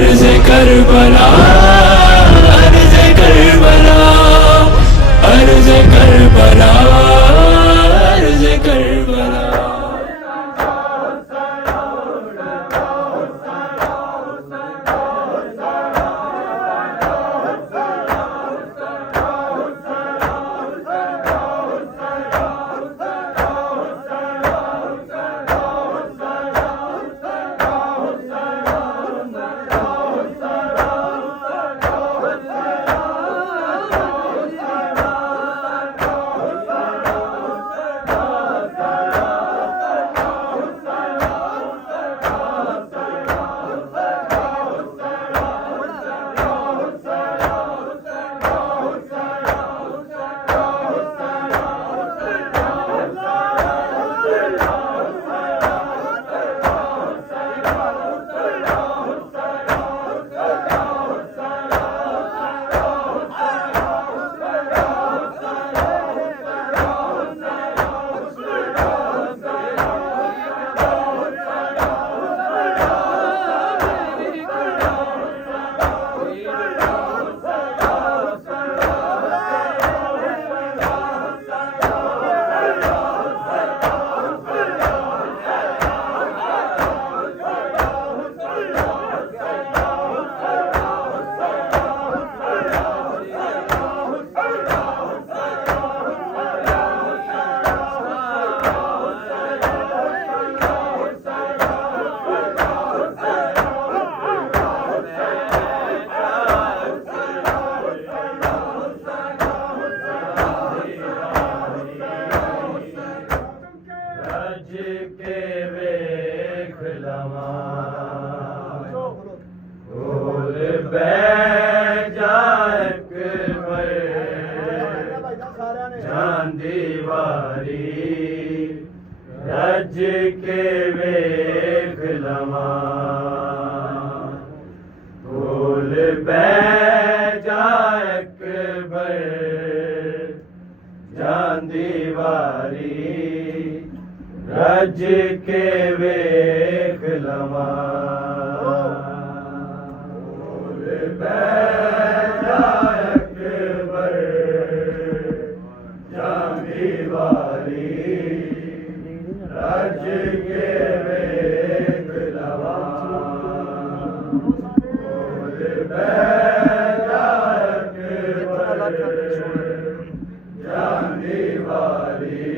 अर्ज़ करबला, अर्ज़ करबला, अर्ज़ करबला, अर्ज़ करबला। रज के वेख लवा भूल बैजाक जांदी वारी रज के वेख लवा भूल बैजाक जांदी वारी रज के वेख लवा भूल बैजाक जांदी वारी रज के वेख लवा भूल बैजाक जांदी वारी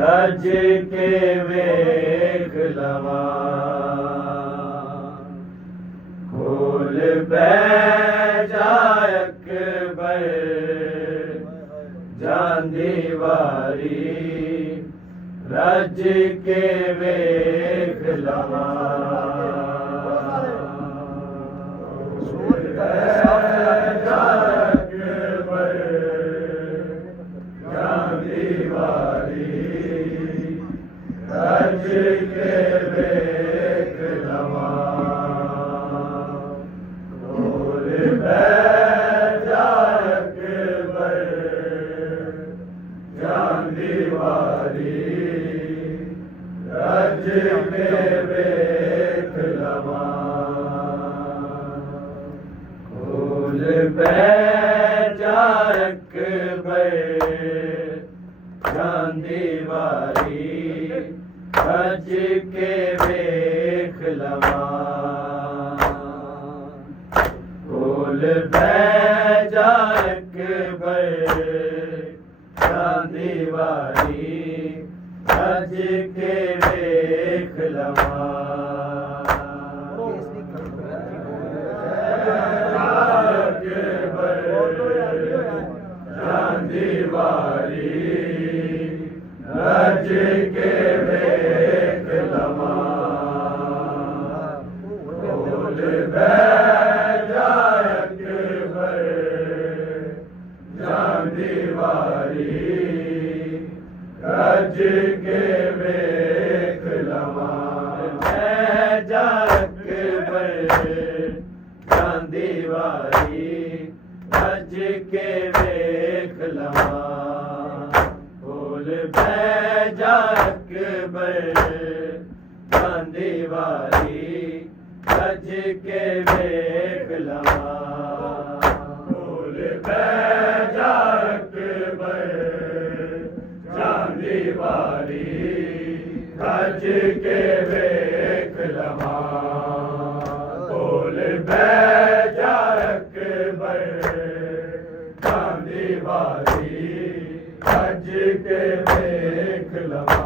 रज के वेख लवा भूल बैजाक जांदी वारी रज के वेख लवा रज के वेख लवा भूल बैजाक जांदी वारी रज के वेख लवा भूल बैजाक जांदी वारी रज के वेख लवा भूल बैजाक जांदी वारी रज के वेख लवा जांदी वारी रज के वेख लवा भूल बैजाक जांदी वारी रज के वेख लवा बैजाक अकबर चांदी वाली रज के वेख लवा बोल बैजा अकबर चांदी वाली रज के वेख लवा बोल बैजा अकबर चांदी वाली रज के वेख लवा बोल बैजा अकबर चांदी वाली रज के वेख लवा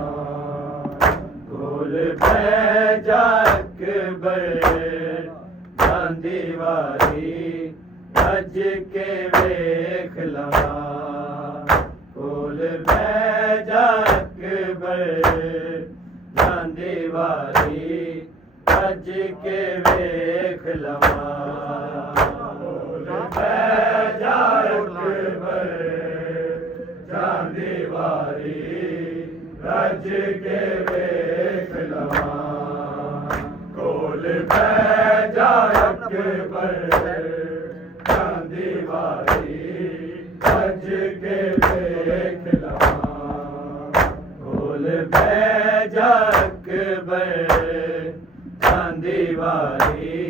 बोल बैजा अकबर चांदी वाली रज के वेख लवा बोल बैजा अकबर चांदी वाली रज के वेख लवा बोल बैजा अकबर चांदी वाली रज के वेख लवा बोल बैजा अकबर चांदी वाली रज के वेख लवा बोल बैजा अकबर चांदी वाली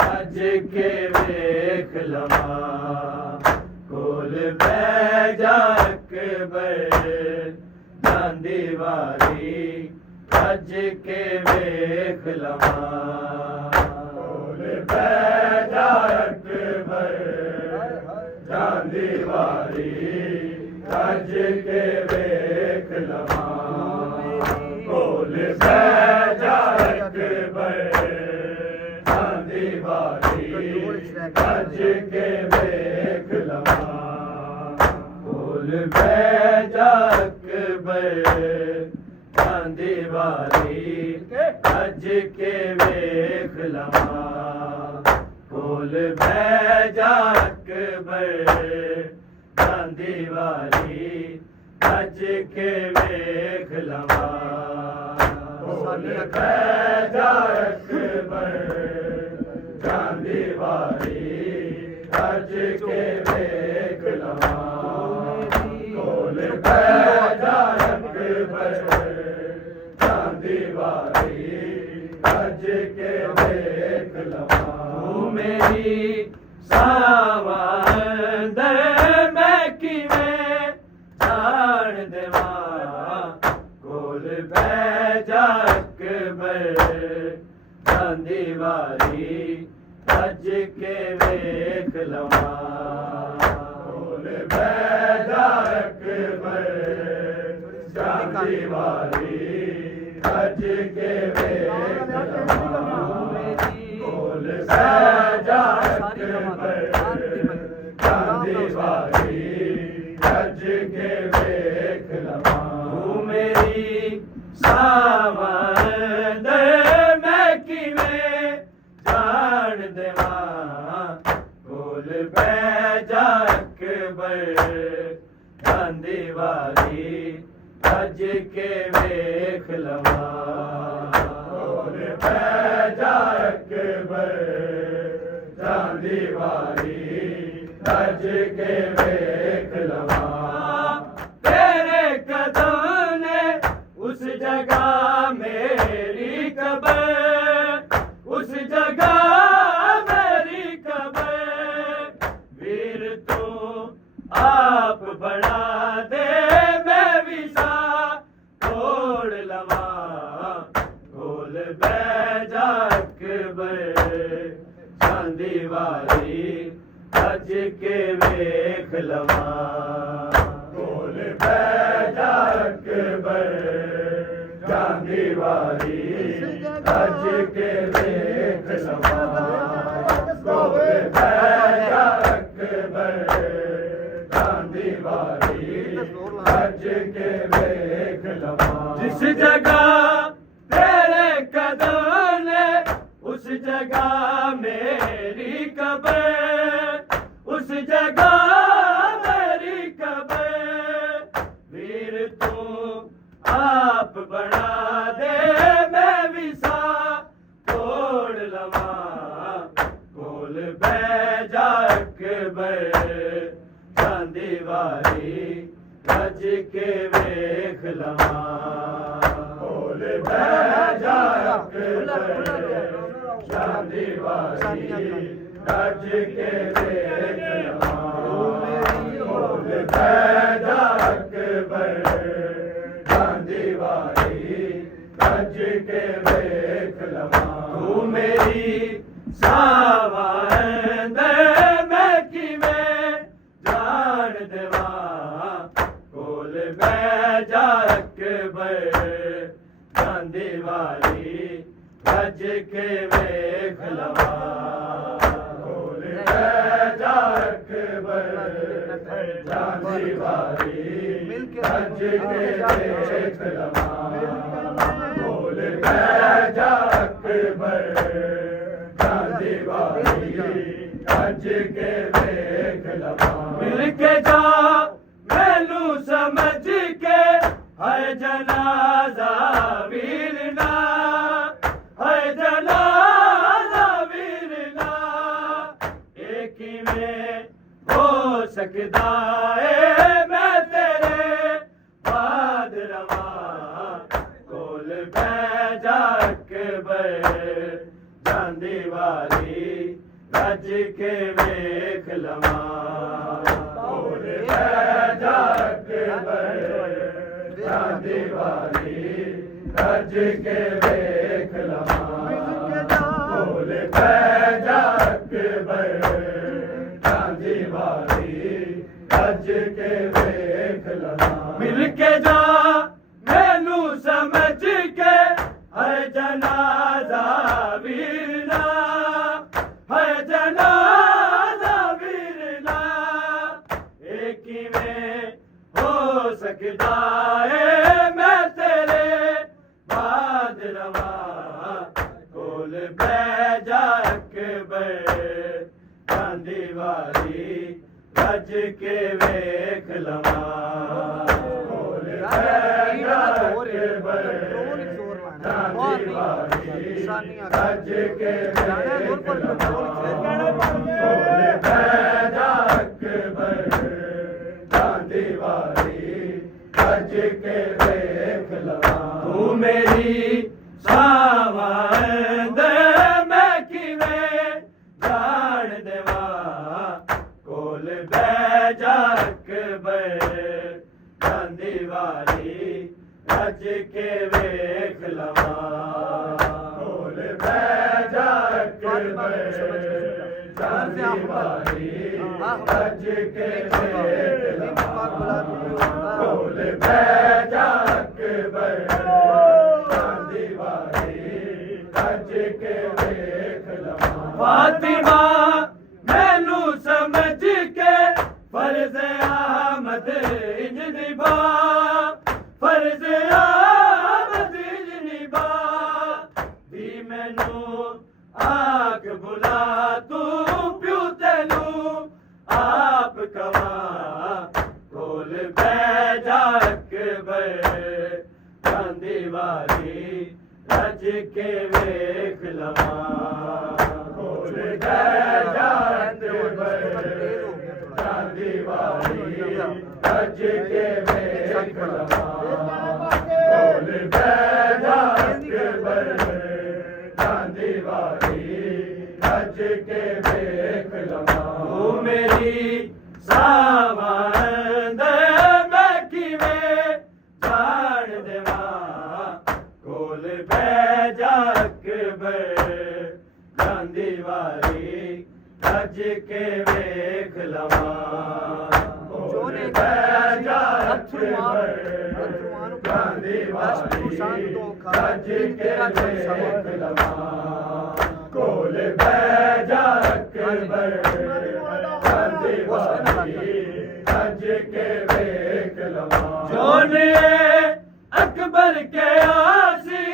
रज के वेख लवा बोल बैजा अकबर चांदी वाली रज के वेख लवा बोल बैजा अकबर चांदी वाली रज के वेख लवा बोल बैजा अकबर चांदी वाली रज के वेख लवा बोल बैजा अकबर चांदी वाली रज के वेख लवा बोल बैजा अकबर चांदी वाली रज के वेख लवा बोल बैजा अकबर चांदी वाली रज के वेख लवा बोल बैजा अकबर चांदी वाली रज के वेख लवा मेरी सावंद मैं किवें जान देवा बोल बैजा अकबर चांदी वाली रज के वेख लवा बोल बैजा अकबर चांदी वाली रज के वेख लवा बोल बैजा अकबर चांदी वाली रज के वेख लवा मेरी सावंद मैं किवें जान देवा बोल बैजा अकबर चांदी वाली रज के वेख लवा बोल बैजा अकबर चांदी वाली रज के वेख लवा तेरे कदम ने उस जगह मेरी कब्र उस जगह मेरी कब्र वीर तू आप बना दे मैं विसा तोड़ लवा बोल बैजा अकबर चांदी वाली रज के वेख लवा बोल बैजा अकबर चांदी वाली रज के वेख लवा बोल बैजा अकबर चांदी वाली रज के वेख लवा जिस जगह तेरे कदम ने उस जगह मेरी कब्र उस जगह मेरी कब्र वीर तू आप बना दे मैं विसा तोड़ लवा बैजा अकबर चांदी वाली रज के वेख लवा कोल बैजा अकबर चांदी वाली रज के वेख लवा कोल बैजा अकबर चांदी वाली रज के वेख लवा तू मेरी सावंद मैं किवें जान देवा कोल बैजा अकबर चांदी वाली रज के वेख लवा कोल बैजा अकबर चांदी वाली रज के वेख लवा कोल बैजा अकबर चांदी वाली रज के वेख लवा मिल के जा मैनू समझ के है जनाजा वीरना है जनाजा वीरना एक में हो सकदा है मैं तेरे बाद रवा कोल बैजा अकबर चांदी वाली रज के वेख लवा कोल बैजा अकबर चांदी वाली रज के वेख लवा कोल बैजा अकबर चांदी वाली रज के वेख लवा मिल के जा मैनू समझ के है जनाजा वीरना है जनाजा वीरना एक में हो सकदा है मैं तेरे बाद रवा कोल बैजा अकबर चांदी वाली रज के वेख लवा कोल बैजा अकबर चांदी वाली रज के वेख लवा कोल बैजा अकबर चांदी वाली रज के वेख लवा तू मेरी सावंद मैं किवें जान देवा कोल बैजा अकबर चांदी वाली रज के वेख लवा कोल बैजा अकबर चांदी वाली रज के वेख लवा कोल बैजा अकबर चांदी वाली रज के वेख लवा फातिमा मैनू समझ के फर्ज आमद इंज निभा फर्ज आमद इंज निभा दी मैनू आग बुला तू प्यू तेनू आप कवा कोल बैजा अकबर चांदी वाली रज के वेख लवा कोल बैजा अकबर चांदी वाली रज के वेख लवा कोल बैजा अकबर चांदी वाली रज के वेख लवा तू मेरी सावंद मैं किवें जान देवा कोल बैजा अकबर चांदी वाली रज के वेख लवा कोल बैजा अकबर चांदी वाली रज के वेख लवा कोल बैजा अकबर चांदी वाली रज के वेख लवा जोने अकबर के आसी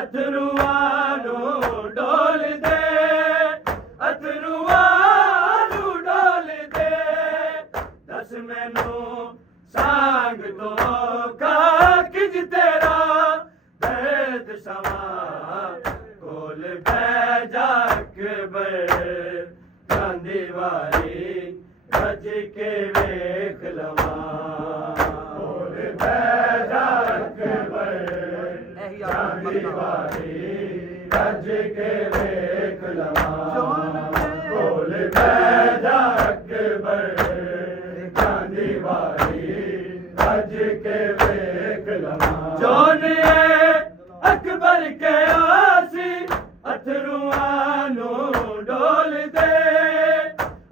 अथरुआनो डोल दे अथरुआनो डोल दे दस मैनू सांग तो का किज तेरा दर्द समा कोल बैजा अकबर चांदी वाली रज के वेख लवा बोल बैजा अकबर चांदी वाली रज के वेख लवा बोल बैजा अकबर चांदी वाली रज के वेख लवा जोने अकबर के आसी अथरुआनो डोल दे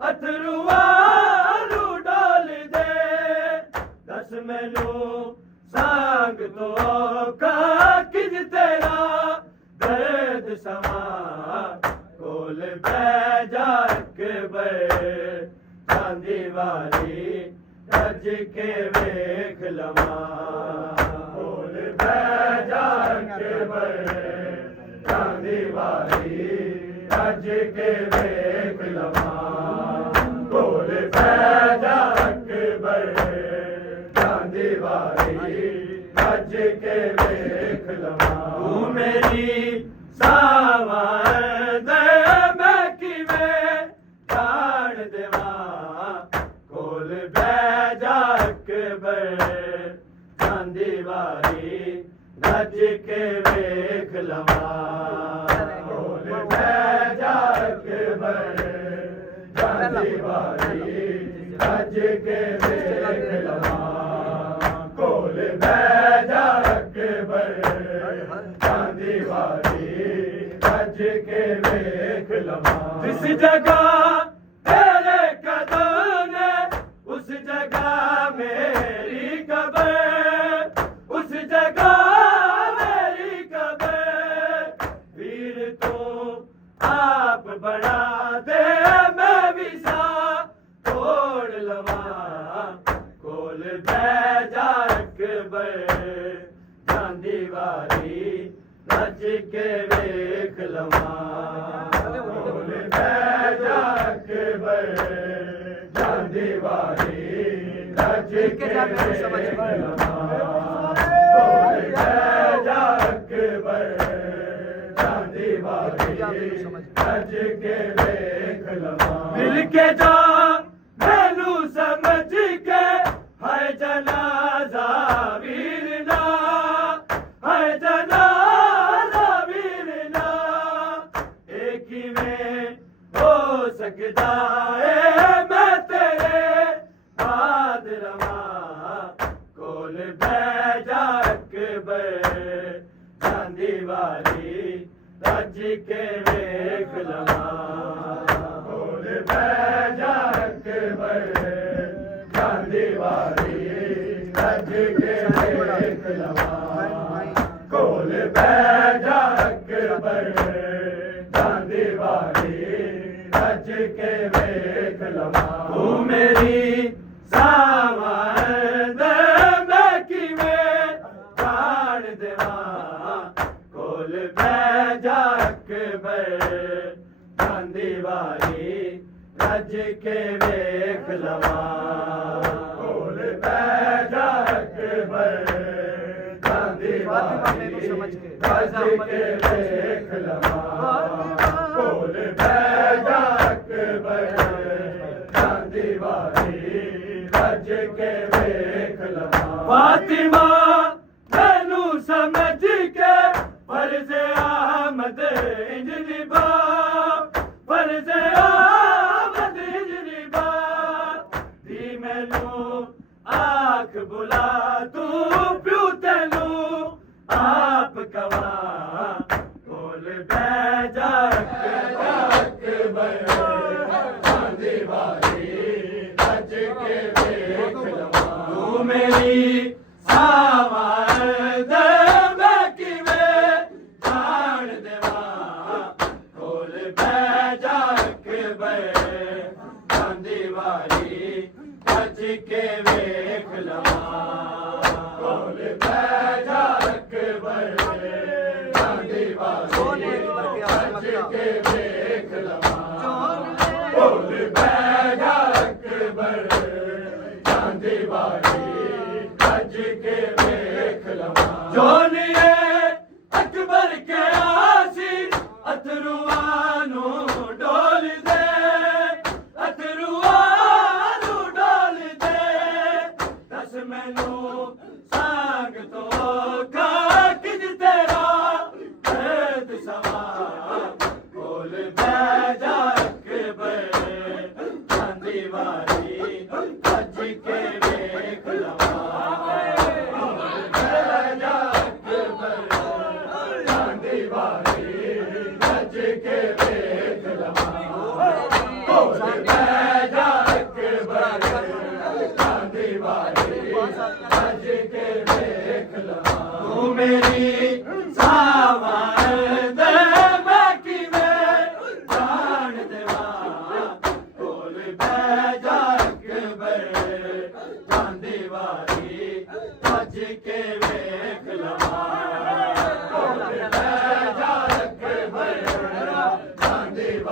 अथरुआनो डोल दे दस मैनू सांग तो का किज तेरा दर्द समा कोल बैजा अकबर चांदी वाली रज के वेख लवा कोल बैजा अकबर चांदी वाली रज के वेख लवा कोल बैजा अकबर चांदी वाली रज के वेख लवा तू मेरी सावंद मैं किवें जान देवा कोल बैजा अकबर चांदी वाली रज के वेख लवा कोल बैजा अकबर चांदी वाली रज के वेख लवा कोल बैजा अकबर चांदी वाली रज के वेख लवा जिस जगह तेरे कदम ने उस जगह मेरी कब्र उस जगह मेरी कब्र वीर तू आप बना दे मैं भी सा तोड़ लवा कोल बैजा अकबर चांदी वाली रज के वेख लवा कोल बैजा अकबर चांदी वाली रज के वेख लवा कोल बैजा अकबर चांदी वाली रज के वेख लवा मिल के जा मैनू समझ के है जनाजा वीर ना है जनाजा वीर ना एक ही में हो सकता है मैं तेरे बाद रवा कोल बैजा अकबर चांदी वाली रज के वेख लवा कोल बैजा अकबर चांदी वाली रज के वेख लवा कोल बैजा अकबर चांदी वाली रज के वेख लवा तू मेरी सावंद मैं किवें जान देवा कोल बैजा अकबर चांदी वाली रज के वेख लवा कोल बैजा अकबर चांदी वाली रज के वेख लवा कोल बैजा अकबर चांदी वाली रज के वेख लवा फातिमा मैनू समझ के फर्ज आमद इंज निभा फर्ज आमद इंज निभा दी मैनू आख बुला तू प्यू तेनू आप कवा कोल बैजा अकबर चांदी वाली रज के वेख लवा तू मेरी सावंद मैं किवें जान देवा कोल बैजा अकबर चांदी वाली रज के वेख लवा कोल बैजा अकबर चांदी वाली रज के वेख लवा कोल बैजा अकबर चांदी वाली रज के वेख लवा जोनिए अकबर के आसी अथरुआनो डोल दे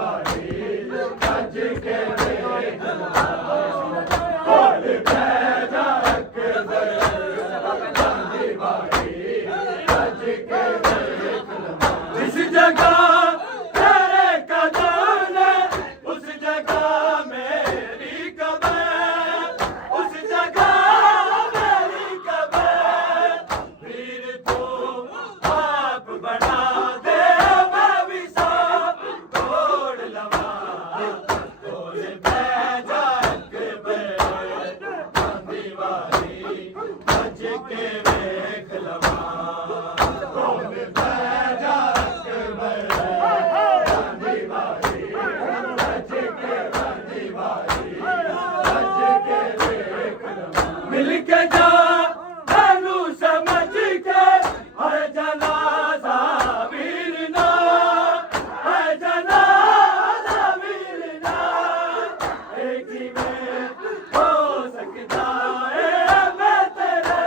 ਵਾਰੀ ਗੱਜ ਕੇ ਵੇਖ ਲਵਾਂ ਕੋਲ ਬਹਿ ਜਾ ਅਕਬਰ ਚਾਂਦੀ ਵਾਰੀ ਗੱਜ ਕੇ ਵੇਖ ਲਵਾਂ ਇਸ ਜਗ੍ਹਾ ਤੇਰੇ ਕਦਮ ਨੇ ਉਸ ਜਗ੍ਹਾ ਮੇਰੀ ਕਬਰ ਉਸ ਜਗ੍ਹਾ ਮੇਰੀ ਕਬਰ ਵੀਰ ਤੂੰ ਆਪ ਬਣਾ ਦੇ ਮੈਂ ਵੀ ਸਾਥ ਤੋੜ ਲਵਾਂ ਕੋਲ ਬਹਿ ਜਾ ਅਕਬਰ ਚਾਂਦੀ ਵਾਰੀ ਗੱਜ ਕੇ ਵੇਖ ਲਵਾਂ ਕੋਲ ਬਹਿ ਜਾ ਅਕਬਰ ਚਾਂਦੀ ਵਾਰੀ ਗੱਜ ਕੇ ਚਾਂਦੀ ਵਾਰੀ ਗੱਜ ਕੇ ਵੇਖ ਲਵਾਂ ਮਿਲ ਕੇ ਜਾ ਮੈਨੂੰ ਸਮਝ ਕੇ ਹਰ ਜਨਾਜ਼ਾ ਵੀਰ ਨਾ ਹਰ ਜਨਾਜ਼ਾ ਵੀਰ ਨਾ ਇਹ ਕਿਵੇਂ ਹੋ ਸਕਦਾ ਏ ਮੈਂ ਤੇਰੇ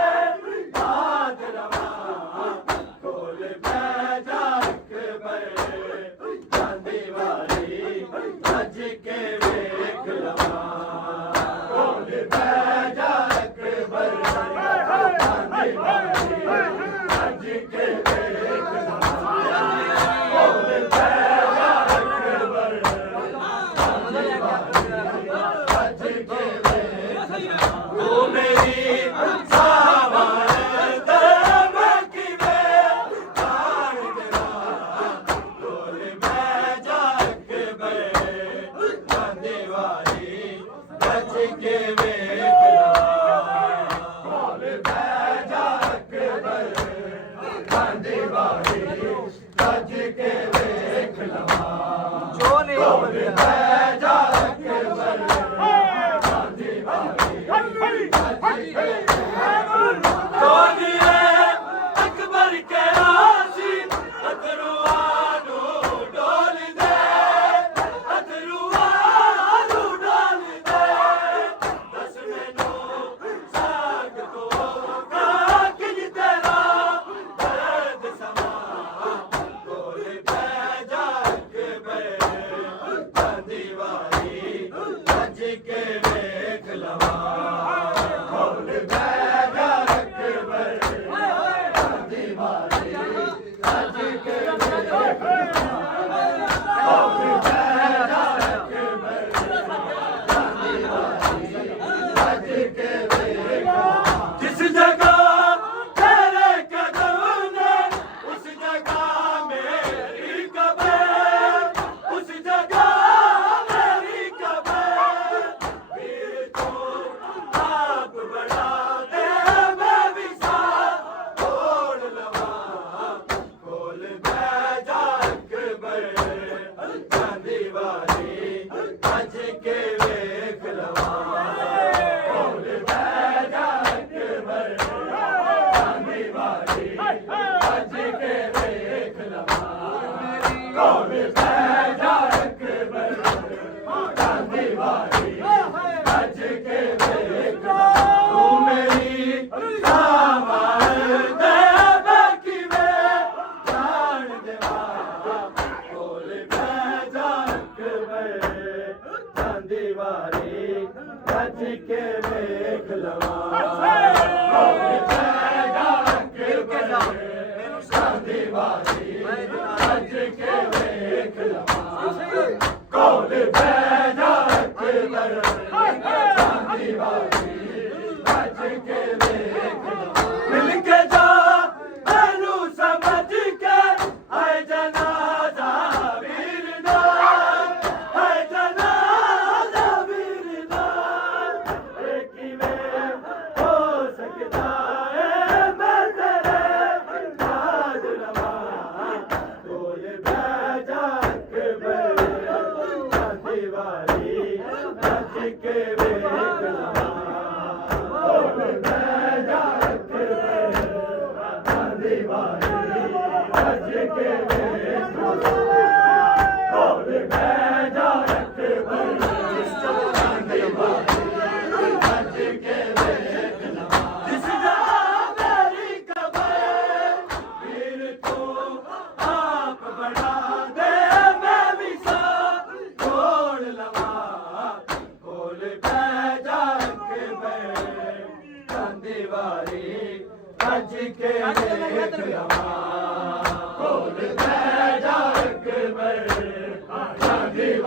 ਬਾਦ ਰਵਾਂ ਕੋਲ ਬਹਿ ਜਾ ਅਕਬਰ ਚਾਂਦੀ ਵਾਰੀ ਗੱਜ ਕੇ ਵੇਖ ਲਵਾਂ ਕੋਲ ਬਹਿ ਜਾ ਅਕਬਰ ਚਾਂਦੀ ਵਾਰੀ ਗੱਜ ਕੇ ਵੇਖ ਲਵਾਂ ਕੋਲ ਬਹਿ ਜਾ ਅਕਬਰ ਚਾਂਦੀ ਵਾਰੀ ਗੱਜ ਕੇ ਵੇਖ ਲਵਾਂ ਉਹ ਮੇਰੀ ਸਾਵਾਰ ਤੇ ਮੈਂ ਕਿਵੇਂ ਜਾਣ ਦੇਵਾਂ ਕੋਲ ਬਹਿ ਜਾ ਅਕਬਰ ਚਾਂਦੀ ਵਾਰੀ ਗੱਜ ਕੇ ਵੇਖ ਲਵਾਂ ਕੋਲ ਬਹਿ ਜਾ ਅਕਬਰ ਚਾਂਦੀ ਵਾਰੀ ਗੱਜ ਕੇ ਵੇਖ ਲਵਾਂ ਕੋਲ ਬਹਿ ਜਾ ਅਕਬਰ ਚਾਂਦੀ ਵਾਰੀ ਗੱਜ ਕੇ ਦੋਨੀਏ ਅਕਬਰ ਕੇ ਰਾਜ਼ੀ ਅਥਰੂਆਂ ਨੂੰ ਡੋਲ ਦੇ ਅਥਰੂਆਂ ਨੂੰ ਡੋਲ ਦੇ ਦੱਸ ਮੈਨੂੰ ਸਾਗ ਤੋਂ ਕਿੰਜ ਤੇਰਾ ਦਰਦ ਸਮਾਂ ਕੋਲ ਬਹਿ ਜਾ ਅਕਬਰ ਚਾਂਦੀ ਵਾਰੀ ਗੱਜ ਕੇ ਵੇਖ ਲਵਾਂ ਕੋਲ ਬਹਿ ਜਾ ਅਕਬਰ ਚਾਂਦੀ ਵਾਰੀ ਗੱਜ ਕੇ ਵੇਖ ਲਵਾਂ ਕੋਲ ਬਹਿ ਜਾ ਅਕਬਰ ਚਾਂਦੀ ਵਾਰੀ ਗੱਜ ਕੇ ਵੇਖ ਲਵਾਂ ਜਿਸ ਜਗ੍ਹਾ ਤੇਰੇ ਕਦਮ ਨੇ ਉਸ ਜਗ੍ਹਾ ਮੇਰੀ ਕਬਰ ਉਸ ਜਗ੍ਹਾ ਮੇਰੀ ਕਬਰ ਵੀਰ ਤੂੰ ਆਪ ਬਣਾ ਦੇ ਮੈਂ ਵੀ ਸਾਥ ਤੋੜ ਲਵਾਂ ਕੋਲ ਬਹਿ ਜਾ ਅਕਬਰ ਚਾਂਦੀ ਵਾਰੀ ਗੱਜ ਕੇ ਵੇਖ ਲਵਾਂ ਕੋਲ ਬਹਿ ਜਾ ਅਕਬਰ ਚਾਂਦੀ ਵਾਰੀ ਗੱਜ ਕੇ ਵੇਖ ਲਵਾਂ ਕੋਲ ਬਹਿ ਜਾ ਅਕਬਰ ਚਾਂਦੀ ਵਾਰੀ ਗੱਜ ਕੇ ਵੇਖ ਲਵਾਂ ਤੂੰ ਮੇਰੀ ਸਾਵਾਰ ਤੇ ਮੈਂ ਕਿਵੇਂ ਜਾਣ ਦੇਵਾਂ ਕੋਲ ਬਹਿ ਜਾ ਅਕਬਰ ਚਾਂਦੀ ਵਾਰੀ ਗੱਜ ਕੇ ਵੇਖ ਲਵਾਂ ਕੋਲ ਬਹਿ ਜਾ ਅਕਬਰ ਚਾਂਦੀ ਵਾਰੀ ਗੱਜ ਕੇ ਵੇਖ ਲਵਾਂ ਕੋਲ ਬਹਿ ਜਾ ਅਕਬਰ ਚਾਂਦੀ ਵਾਰੀ ਗੱਜ ਕੇ ਵੇਖ ਲਵਾਂ ਮਿਲ ਕੇ ਜਾ ਮੈਨੂੰ ਸਮਝ ਕੇ ਹਾਏ ਜਨਾਜ਼ਾ ਵੀਰ ਦਾ ਹਾਏ ਜਨਾਜ਼ਾ ਵੀਰ ਦਾ ਇਹ ਕਿਵੇਂ ਹੋ ਸਕਦਾ ਏ ਮੈਂ ਤੇਰੇ ਬਾਦ ਰਵਾਂ ਕੋਲ ਬਹਿ ਜਾ ਅਕਬਰ ਚਾਂਦੀ ਵਾਰੀ ਗੱਜ ਕੇ ਵੇਖ ਲਵਾਂ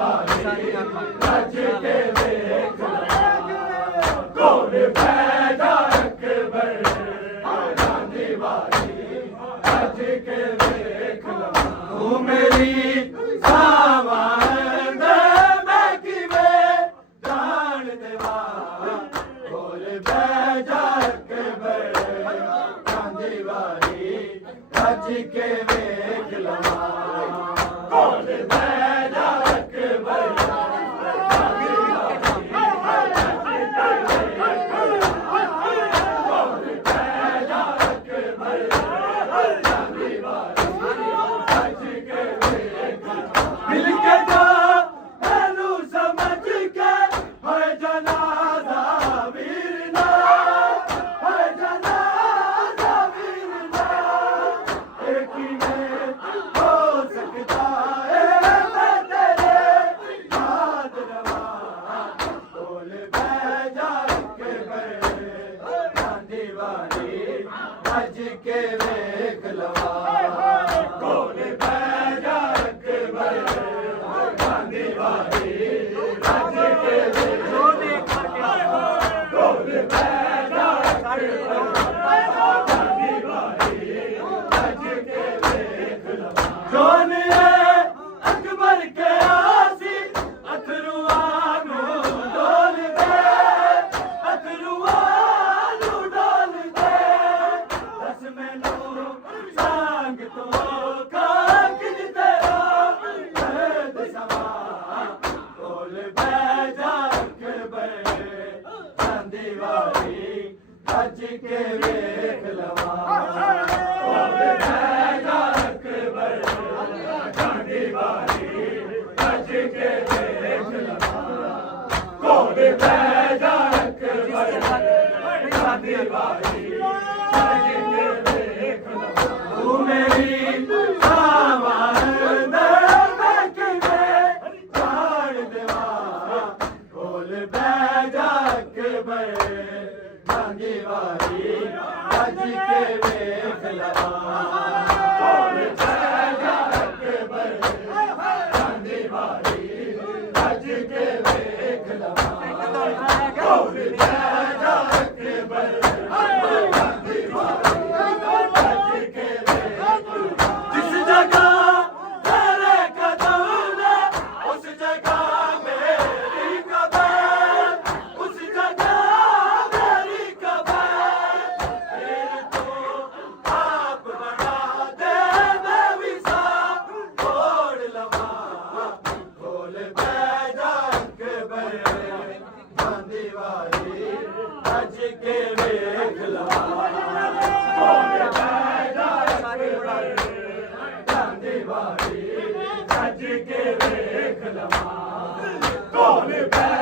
ਵਾਰੀ ਰੱਜ ਕੇ ਵੇਖ ਕੋਲ ਬਹਿ ਜਾ ਅਕਬਰ ਚਾਂਦੀ ਵਾਰੀ ਰੱਜ ਕੇ ਵੇਖ ਤੂੰ ਮੇਰੀ ਸਾਵਾਂ ਮੈਂ ਕਿਵੇਂ ਜਾਣ ਦੇਵਾਂ ਕੋਲ ਬਹਿ ਜਾ ਅਕਬਰ ਚਾਂਦੀ ਵਾਰੀ ਰੱਜ ਕੇ ਵੇਖ ਲਵਾਂ ਕੋਲ ਬਹਿ ਜਾ ਅਕਬਰ ਮਿਲ ਕੇ ਜਾ ਮੈਨੂੰ ਸਮਝ ਕੇ ਹੋਏ ਜਨਾਜ਼ਾ ਵੀਰ ਨਾ ਹੋਏ ਜਨਾਜ਼ਾ ਵੀਰ ਨਾ ਇਹ ਕਿਵੇਂ ਹੋ ਸਕਦਾ ਏ ਮੈਂ ਤੇਰੇ ਯਾਦ ਰਵਾਂ ਕੋਲ ਬਹਿ ਜਾ ਕੇ ਬੜੇ ਚਾਂਦੀ ਵਾਰੀ ਰੱਜ ਕੇ ਵੇਖ ਲਵਾਂ ਕੋਲ ਬਹਿ ਜਾ ਕੇ ਬੜੇ ਚਾਂਦੀ ਵਾਰੀ ਰੱਜ ਕੇ ਵੇਖ ਕੋਲ ਬਹਿ ਜਾ ਕੇ ਬੜੇ ਚਾਂਦੀ ਵਾਰੀ ਰੱਜ ਕੇ ਵੇਖ ਲਵਾਂ ਸੋਨੀਏ ਅਕਬਰ ਕੇ ਆਸੀ ਅਥਰੂਆਂ ਨੂੰ ਡੋਲ ਦੇ ਅਥਰੂਆਂ ਨੂੰ ਡੋਲ ਦੇ ਦਸ ਮੈਨੂੰ ਸੰਗ ਤੋਂ ਕਾਕਿਜ ਤੇਰਾ ਦੇ ਸਮਾਂ ਕੋਲ ਬਹਿ ਜਾ ਅਕਬਰ ਚਾਂਦੀ ਵਾਰੀ ਰੱਜ ਕੇ ਵੇਖ ਲਵਾਂ ਕੋਲ ਬਹਿ ਜਾ ਅਕਬਰ ਚਾਂਦੀ ਵਾਰੀ ਰੱਜ ਕੇ ਵੇਖ ਲਵਾਂ ਕੋਲ ਬਹਿ ਜਾ ਅਕਬਰ ਚਾਂਦੀ ਵਾਰੀ ਰੱਜ ਕੇ ਵੇਖ ਲਵਾਂ ਤੂੰ ਮੇਰੀ ਸਾਵਾਂ ਮੈਂ ਕਿਵੇਂ ਜਾਣ ਦੇਵਾਂ ਕੋਲ ਬਹਿ ਜਾ ਅਕਬਰ ਚਾਂਦੀ ਵਾਰੀ ਰੱਜ ਕੇ ਵੇਖ ਲਵਾਂ ਕੋਲ ਬਹਿ ਜਾ ਅਕਬਰ ਚਾਂਦੀ ਵਾਰੀ ਰੱਜ ਕੇ ਵੇਖ ਲਵਾਂ ਕੋਲ ਬਹਿ ਜਾ ਅਕਬਰ ਚਾਂਦੀ ਵਾਰੀ ਰੱਜ ਕੇ ਵੇਖ ਲਵਾਂ ਜਿਸ ਜਗ੍ਹਾ ਤੇਰੇ ਕਦਮ ਨੇ ਉਸ ਜਗ੍ਹਾ ਮੇਰੀ ਕਬਰ ਉਸ ਜਗ੍ਹਾ ਮੇਰੀ ਕਬਰ ਫਿਰ ਤੋਂ ਆਪ ਬਣਾ ਦੇ ਮੈਂ ਵੀ ਸਾਹ ਤੋੜ ਲਵਾਂ ਕੋਲ ਬਹਿ ਜਾ ਅਕਬਰ ਚਾਂਦੀ ਵਾਰੀ ਰੱਜ ਕੇ ਵੇਖ ਲਵਾਂ ਕੋਲ ਬਹਿ ਜਾ ਅਕਬਰ ਚਾਂਦੀ ਵਾਰੀ ਰੱਜ ਕੇ ਵੇਖ ਲਵਾਂ ਕੋਲ ਬਹਿ